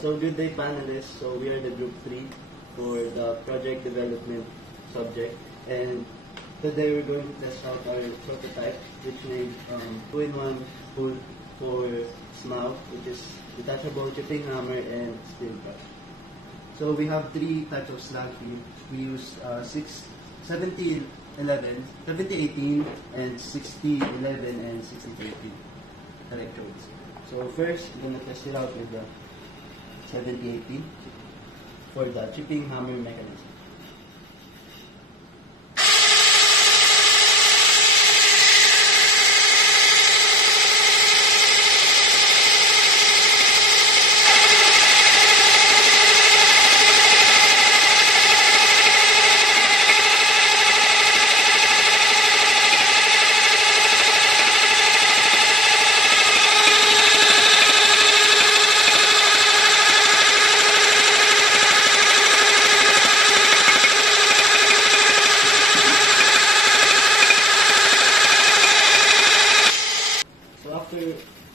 So good day panelists. So we are the group 3 for the project development subject, and today we're going to test out our prototype, which made 2-in-1 hood for SMAU, which is detachable chipping hammer and steel brush. So we have 3 types of slag feed. We use 70-11, 70-18, and 60-11 and 60-18 electrodes. So first, we're going to test it out with the 70-18 for the chipping hammer mechanism.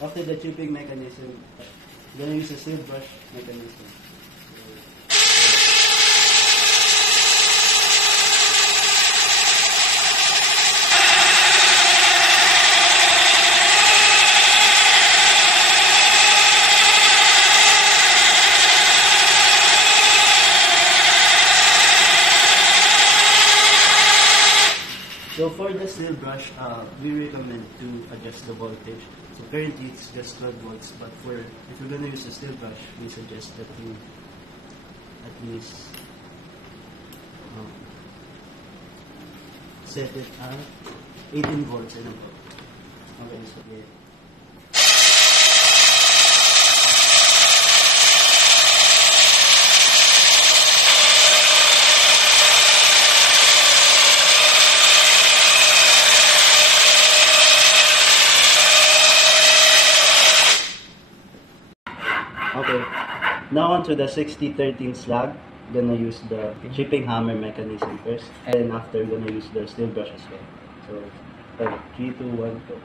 After the chipping mechanism, we're going to use a steel brush mechanism. So for the steel brush, we recommend to adjust the voltage. So currently it's just 12 volts, but if you're going to use a steel brush, we suggest that you at least set it at 18 volts and above. Okay, so yeah. Okay, now on to the 60-13 slag. Gonna use the chipping hammer mechanism first, and then after gonna use the steel brush as well. So, 3, 2, 1, go.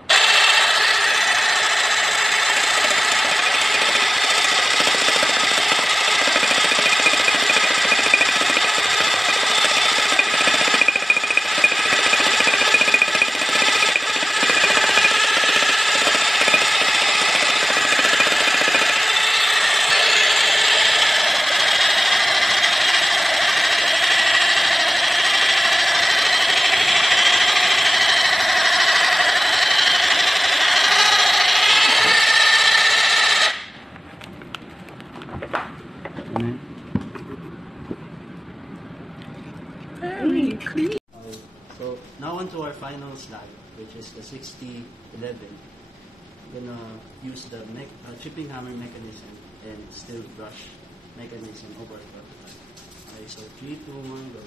Very clean. So now on to our final slag, which is the 60-11. We're gonna use the chipping hammer mechanism and steel brush mechanism over the prototype. Okay, so 3, 2, 1, go.